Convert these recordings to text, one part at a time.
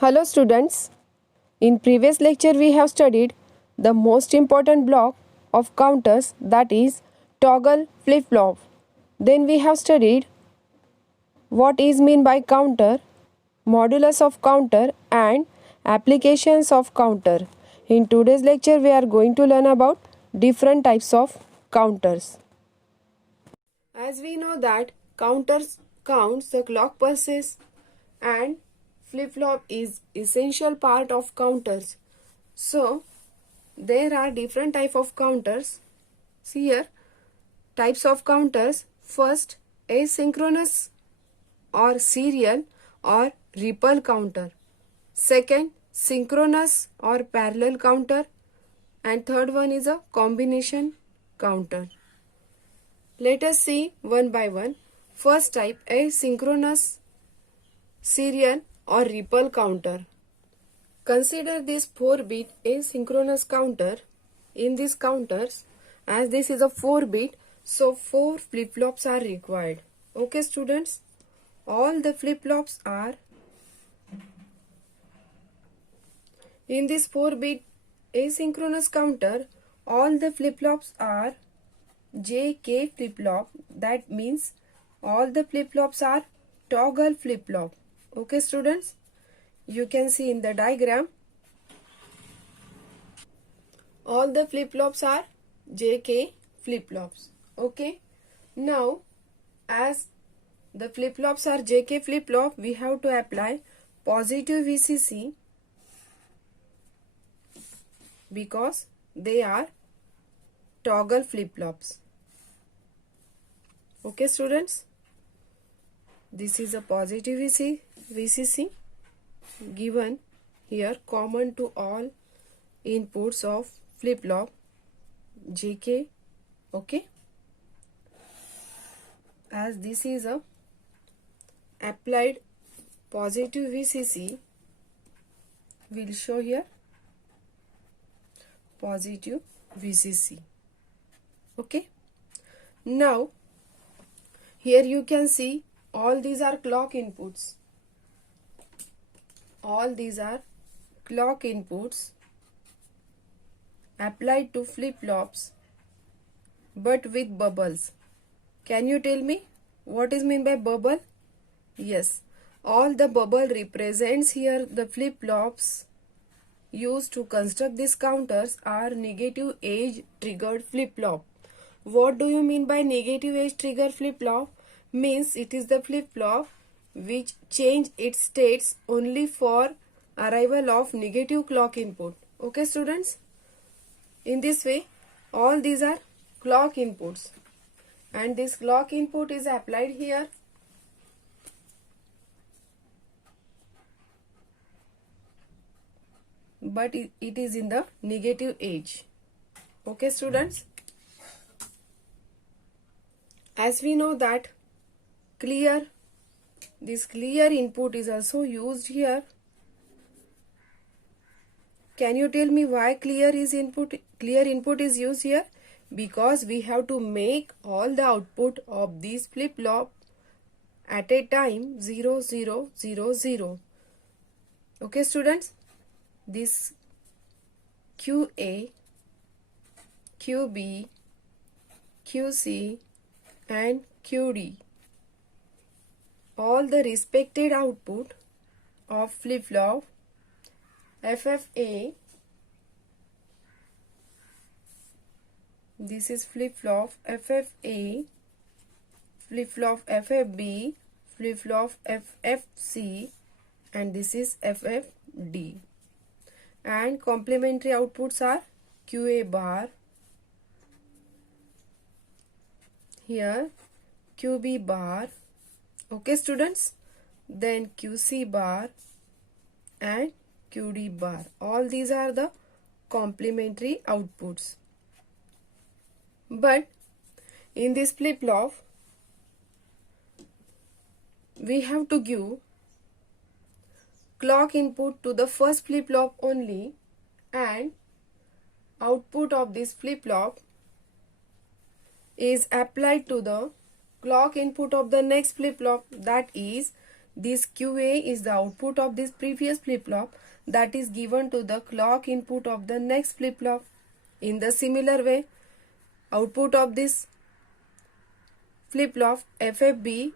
Hello students, in previous lecture we have studied the most important block of counters, that is toggle flip-flop. Then we have studied what is mean by counter, modulus of counter and applications of counter. In today's lecture we are going to learn about different types of counters. As we know that counters counts the clock pulses and flip-flop is essential part of counters. So there are different type of counters. See here, types of counters. First, asynchronous or serial or ripple counter. Second, synchronous or parallel counter. And third one is a combination counter. Let us see one by one. First type, asynchronous, serial or ripple counter. Consider this 4-bit asynchronous counter. In these counters, as this is a 4-bit, so 4 flip-flops are required. Okay students, all the flip-flops are in this 4-bit asynchronous counter, all the flip-flops are JK flip-flop. That means all the flip-flops are toggle flip-flop. Okay students, you can see in the diagram all the flip-flops are JK flip-flops. Okay, now as the flip-flops are JK flip-flop, we have to apply positive VCC because they are toggle flip-flops. Okay students, this is a positive VCC given here, common to all inputs of flip-flop JK. Okay, as this is a applied positive VCC, we'll show here positive VCC. Okay, now here you can see all these are clock inputs. All these are clock inputs applied to flip-flops but with bubbles. Can you tell me what is meant by bubble? Yes, all the bubble represents here the flip-flops used to construct these counters are negative age triggered flip-flop. What do you mean by negative age trigger flip-flop? Means it is the flip-flop which change its states only for arrival of negative clock input. Okay students, in this way all these are clock inputs and this clock input is applied here. But it is in the negative age. Okay students, as we know that this clear input is also used here. Can you tell me why clear input is used here? Because we have to make all the output of these flip-flop at a time 0 0 0 0. Okay students, this QA, QB, QC and QD, all the respected output of flip-flop FFA, this is flip-flop FFA, flip-flop FFB, flip-flop FFC and this is FFD. And complementary outputs are QA bar, here QB bar. Okay students, then QC bar and QD bar. All these are the complementary outputs. But in this flip-flop we have to give clock input to the first flip-flop only and output of this flip-flop is applied to the clock input of the next flip-flop, that is This QA is the output of this previous flip-flop that is given to the clock input of the next flip-flop. In the similar way, output of this flip-flop FFB,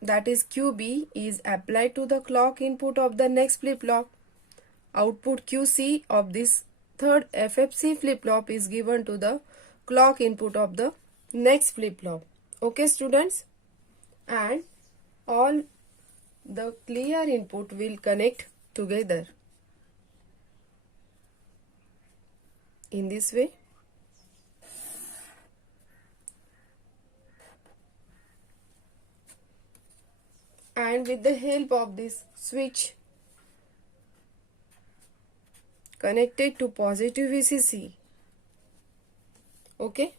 that is QB, is applied to the clock input of the next flip-flop. Output QC of this third FFC flip-flop is given to the clock input of the next flip-flop. Okay students, and all the clear input will connect together in this way. And with the help of this switch connected to positive VCC. Okay.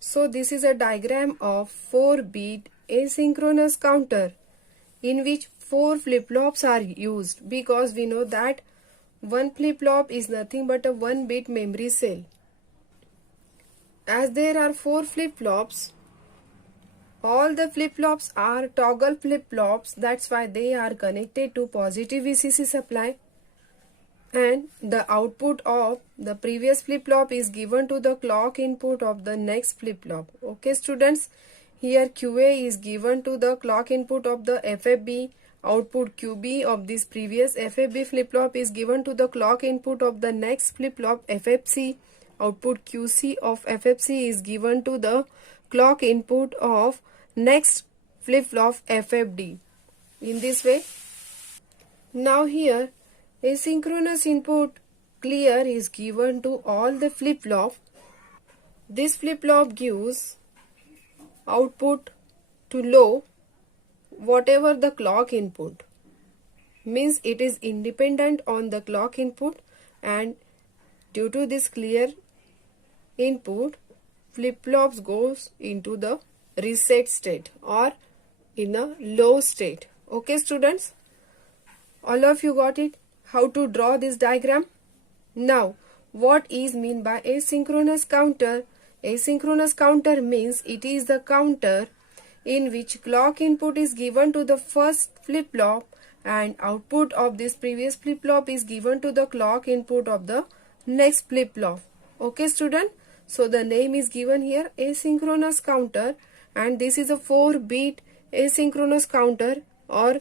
So this is a diagram of 4-bit asynchronous counter in which 4 flip-flops are used, because we know that one flip-flop is nothing but a 1-bit memory cell. As there are 4 flip-flops, all the flip-flops are toggle flip-flops, that's why they are connected to positive VCC supply, and the output of the previous flip-flop is given to the clock input of the next flip-flop. Okay students, here QA is given to the clock input of the FFB, output QB of this previous FFB flip-flop is given to the clock input of the next flip-flop FFC, output QC of FFC is given to the clock input of next flip-flop FFD. In this way, now here asynchronous input clear is given to all the flip-flop. This flip-flop gives output to low whatever the clock input, means it is independent on the clock input, and due to this clear input, flip-flops goes into the reset state or in a low state. Okay students, all of you got it? How to draw this diagram? Now, what is mean by asynchronous counter? Asynchronous counter means it is the counter in which clock input is given to the first flip-flop and output of this previous flip-flop is given to the clock input of the next flip-flop. Okay student? So the name is given here asynchronous counter, and this is a 4-bit asynchronous counter, or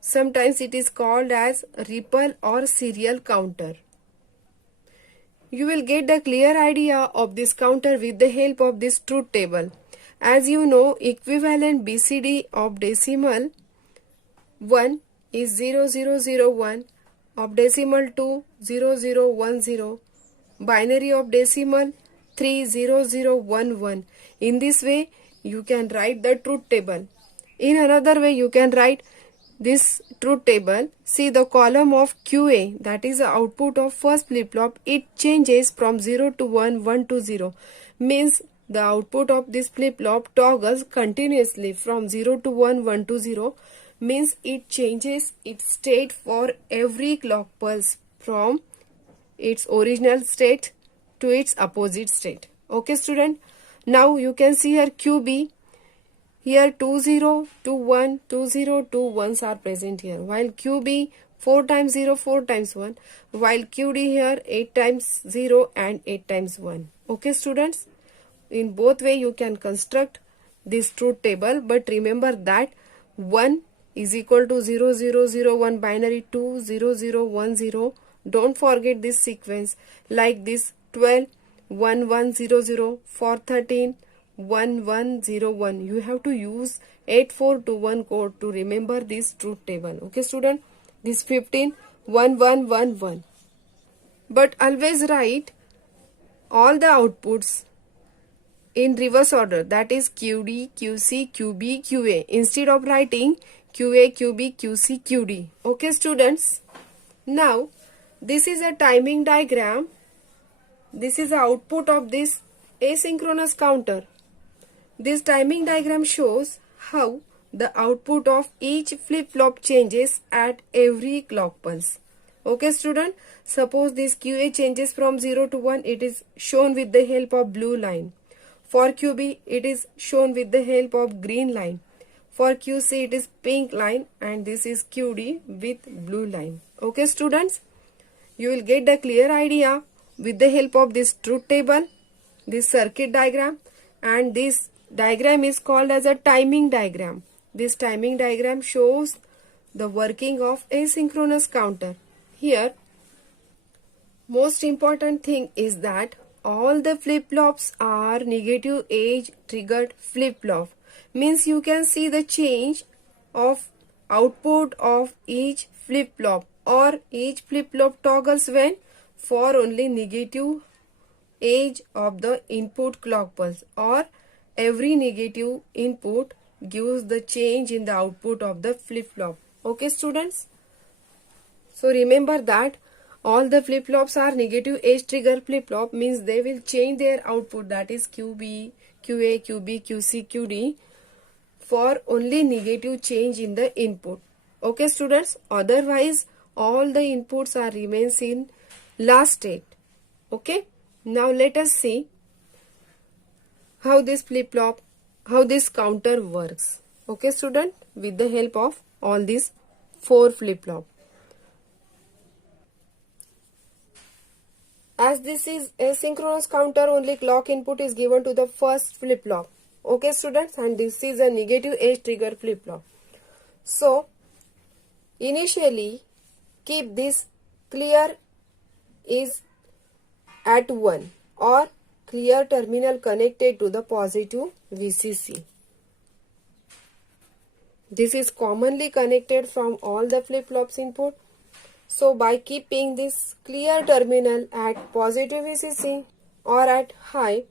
sometimes it is called as ripple or serial counter. You will get the clear idea of this counter with the help of this truth table. As you know, equivalent BCD of decimal 1 is 0001, of decimal 2 0010, binary of decimal 30011. In this way, you can write the truth table. In another way, you can write this truth table. See the column of QA, that is the output of first flip-flop, it changes from 0 to 1, 1 to 0. Means the output of this flip-flop toggles continuously from 0 to 1, 1 to 0. Means it changes its state for every clock pulse from its original state to its opposite state. Okay student, now you can see here QB. Here 20, 21, 20, 2 1s are present here, while QB 4 times 0, 4 times 1, while QD here 8 times 0 and 8 times 1. Okay students, in both way you can construct this truth table, but remember that 1 is equal to 0001 binary 2 0010. Don't forget this sequence, like this 12 1100 for 13 1101. You have to use 8421 code to remember this truth table. Okay student, this 15 1111. But always write all the outputs in reverse order, that is QD, QC, QB, QA, instead of writing QA, QB, QC, QD. Okay students, now this is a timing diagram. This is the output of this asynchronous counter. This timing diagram shows how the output of each flip-flop changes at every clock pulse. Okay student, suppose this QA changes from 0 to 1, it is shown with the help of blue line. For QB, it is shown with the help of green line. For QC, it is pink line, and this is QD with blue line. Okay, students, you will get the clear idea with the help of this truth table, this circuit diagram, and this diagram is called as a timing diagram. This timing diagram shows the working of asynchronous counter. Here, most important thing is that all the flip-flops are negative age triggered flip-flop. Means you can see the change of output of each flip-flop, or each flip-flop toggles when for only negative age of the input clock pulse, or every negative input gives the change in the output of the flip-flop. Okay, students? So remember that all the flip-flops are negative age trigger flip-flop, means they will change their output, that is QB, QA, QB, QC, QD, for only negative change in the input. Okay, students? Otherwise, all the inputs are remains in last state. Okay? Now let us see how this flip-flop, how this counter works. Okay, student? With the help of all these 4 flip-flop. As this is a synchronous counter, only clock input is given to the first flip-flop. Okay, students, and this is a negative age trigger flip-flop. So, initially, keep this clear is at 1, or clear terminal connected to the positive VCC. This is commonly connected from all the flip-flops input. So by keeping this clear terminal at positive VCC or at high,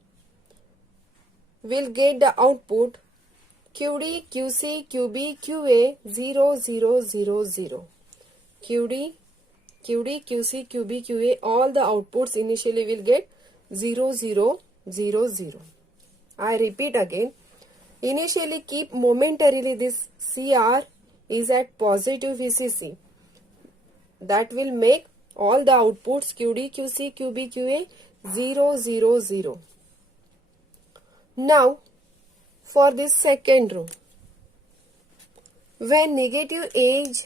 we'll get the output QD, QC, QB, QA 0, 0, 0, 0. QD, QC, QB, QA, all the outputs initially will get 0, 0, 0, 0. I repeat again. Initially keep momentarily this CR is at positive VCC. That will make all the outputs QD, QC, QB, QA 0, 0, 0. Now, for this second row, when negative age,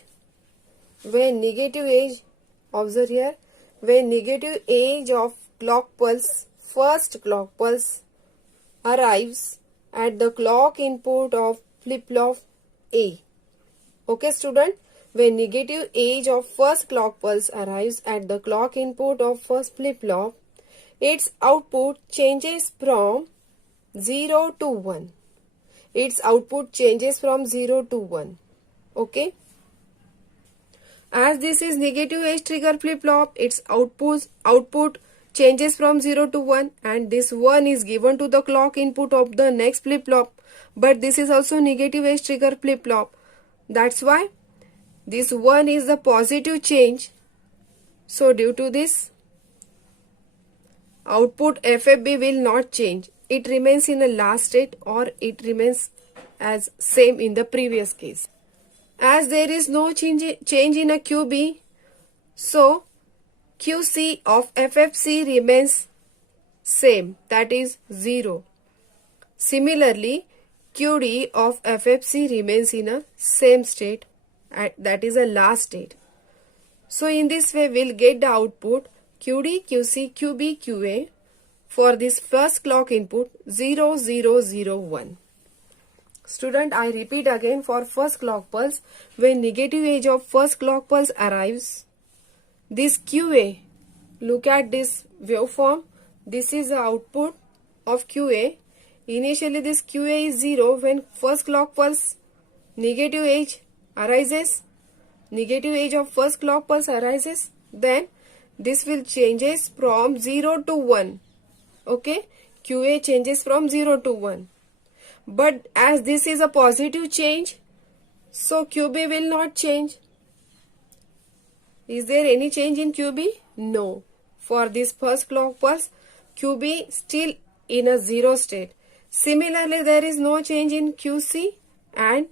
observe here, when negative age of clock pulse, first clock pulse arrives at the clock input of flip-flop A. Okay, student? When negative age of first clock pulse arrives at the clock input of first flip-flop, its output changes from 0 to 1. Its output changes from 0 to 1. Okay? As this is negative age trigger flip-flop, its output changes from 0 to 1, and this 1 is given to the clock input of the next flip-flop. But this is also negative age trigger flip-flop. That's why this 1 is the positive change. So due to this, output FFB will not change. It remains in the last state, or it remains as same in the previous case. As there is no change in a QB, so QC of FFC remains same, that is 0. Similarly, QD of FFC remains in a same state, that is a last state. So in this way we'll get the output QD, QC, QB, QA for this first clock input 0, 0, 0, 1. Student, I repeat again, for first clock pulse, when negative age of first clock pulse arrives, this QA, look at this waveform, this is the output of QA. Initially this QA is 0 when first clock pulse negative age arises, negative age of first clock pulse arises, then this will changes from 0 to 1. Okay, QA changes from 0 to 1. But as this is a positive change, so QB will not change. Is there any change in QB? No. For this first clock pulse, QB still in a 0 state. Similarly, there is no change in QC, and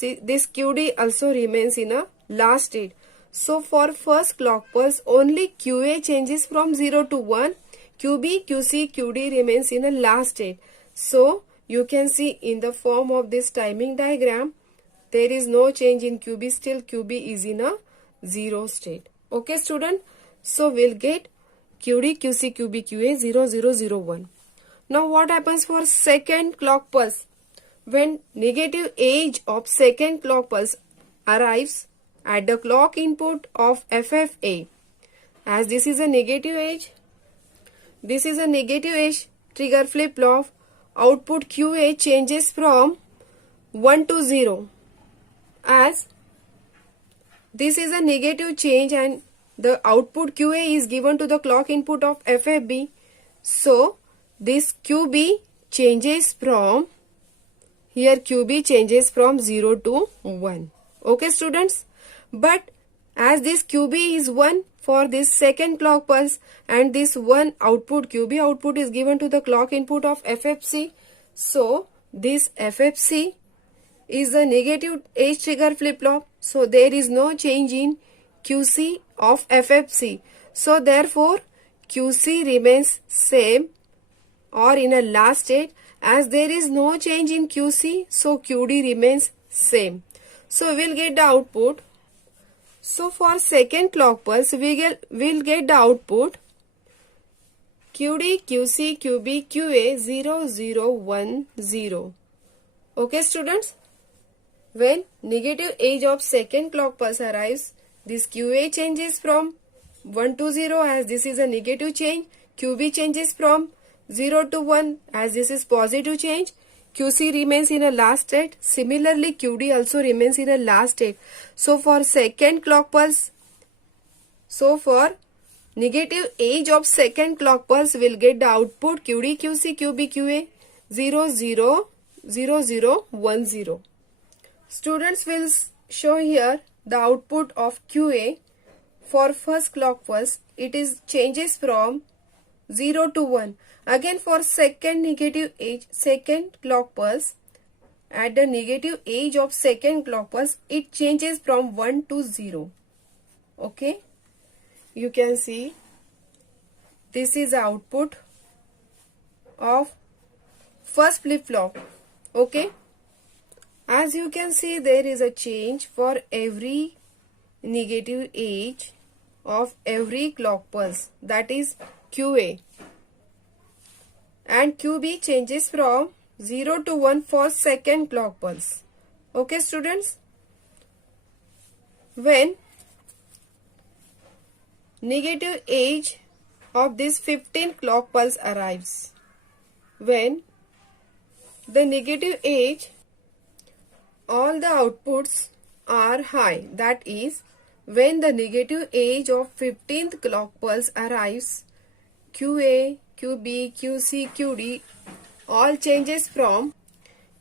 this QD also remains in a last state. So for first clock pulse, only QA changes from 0 to 1. QB, QC, QD remains in a last state. So you can see in the form of this timing diagram, there is no change in QB, still QB is in a zero state. Okay student, so we'll get QD, QC, QB, QA 0001. Now what happens for second clock pulse? When negative edge of second clock pulse arrives at the clock input of FFA, as this is a negative edge, this is a negative edge trigger flip-flop, output QA changes from 1 to 0. As this is a negative change and the output QA is given to the clock input of FFB. So this QB changes from, here QB changes from 0 to 1. Okay students, but as this QB is 1 for this second clock pulse and this 1 output QB output is given to the clock input of FFC. So this FFC is the negative edge trigger flip-flop. So there is no change in QC of FFC. So therefore QC remains same or in a last state. As there is no change in QC, so QD remains same. So we'll get the output. So for second clock pulse, we'll get the output QD, QC, QB, QA 0010. Okay students, when negative edge of second clock pulse arrives, this QA changes from 1 to 0 as this is a negative change. QB changes from 0 to 1 as this is positive change. QC remains in a last state. Similarly, QD also remains in a last state. So for second clock pulse, so for negative edge of second clock pulse, we'll get the output QD, QC, QB, QA 000010. Students will show here the output of QA for first clock pulse. It is changes from 0 to 1. Again for second negative edge, second clock pulse, at the negative edge of second clock pulse, it changes from 1 to 0. Okay, you can see this is the output of first flip-flop. Okay, as you can see, there is a change for every negative edge of every clock pulse, that is QA. And QB changes from 0 to 1 for second clock pulse. Okay students, when negative edge of this 15th clock pulse arrives, when the negative edge, all the outputs are high, that is when the negative edge of 15th clock pulse arrives, QA, QB, QC, QD all changes from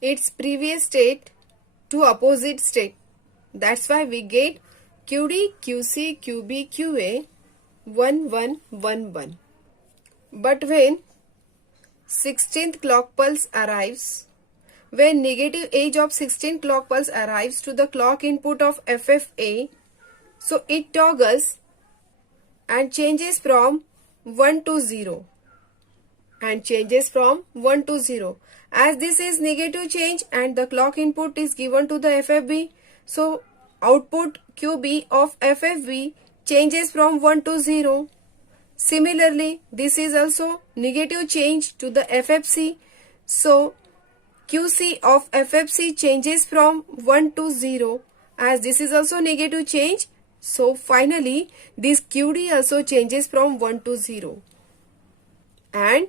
its previous state to opposite state. That's why we get QD, QC, QB, QA 1111. But when 16th clock pulse arrives, when negative edge of 16th clock pulse arrives to the clock input of FFA, so it toggles and changes from 1 to 0. And changes from 1 to 0. As this is negative change and the clock input is given to the FFB, so output QB of FFB changes from 1 to 0. Similarly, this is also negative change to the FFC, so QC of FFC changes from 1 to 0. As this is also negative change, so finally this QD also changes from 1 to 0. And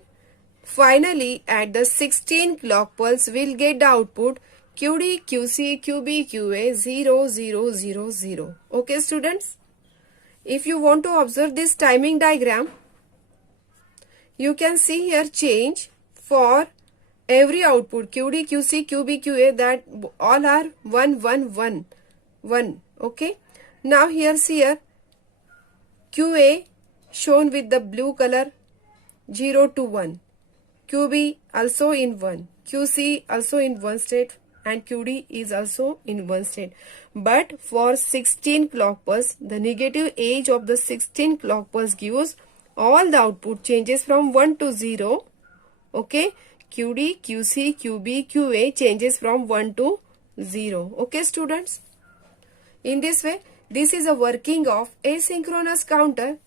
finally, at the 16th clock pulse, we'll get the output QD, QC, QB, QA 0000. Okay students, if you want to observe this timing diagram, you can see here change for every output QD, QC, QB, QA, that all are 1111. Okay, now here's here QA shown with the blue color 0 to 1. QB also in 1, QC also in 1 state, and QD is also in 1 state. But for 16 clock pulse, the negative edge of the 16 clock pulse gives all the output changes from 1 to 0. Okay, QD, QC, QB, QA changes from 1 to 0. Okay students? In this way, this is a working of asynchronous counter.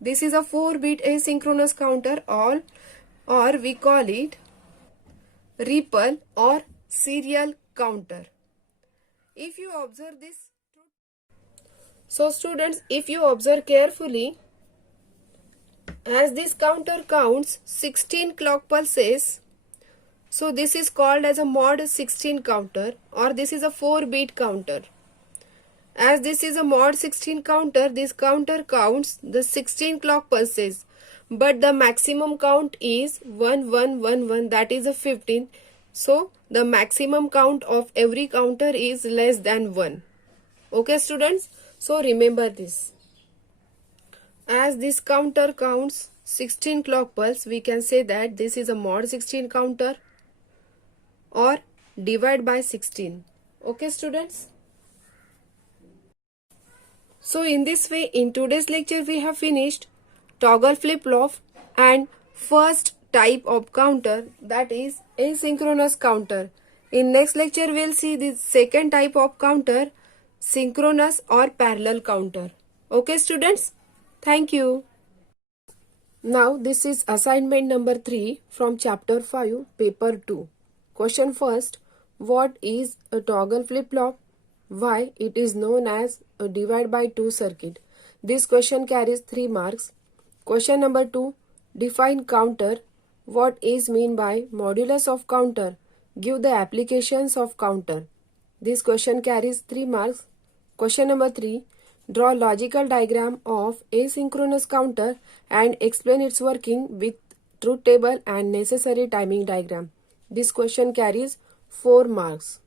This is a 4-bit asynchronous counter, or we call it ripple or serial counter. If you observe this, so students, if you observe carefully, as this counter counts 16 clock pulses, so this is called as a mod 16 counter, or this is a 4-bit counter. As this is a mod 16 counter, this counter counts the 16 clock pulses, but the maximum count is 1111, that is a 15. So the maximum count of every counter is less than 1. Okay students, so remember this. As this counter counts 16 clock pulse, we can say that this is a mod 16 counter or divide by 16. Okay students? So in this way, in today's lecture we have finished toggle flip-flop and first type of counter, that is asynchronous counter. In next lecture we will see the second type of counter, synchronous or parallel counter. Okay students? Thank you. Now this is assignment number 3 from chapter 5, paper 2. Question first, what is a toggle flip-flop? Why it is known as a divide by 2 circuit? This question carries 3 marks. Question number 2, define counter. What is mean by modulus of counter? Give the applications of counter. This question carries 3 marks. Question number 3, draw logical diagram of asynchronous counter and explain its working with truth table and necessary timing diagram. This question carries 4 marks.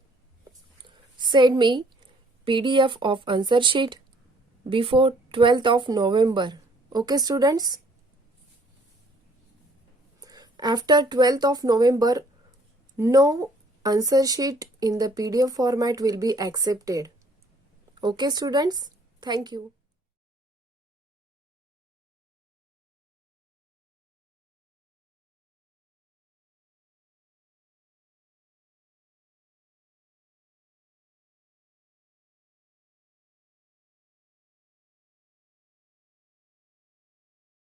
Send me PDF of answer sheet before 12th of November. Okay students? After 12th of November, no answer sheet in the PDF format will be accepted. Okay students? Thank you.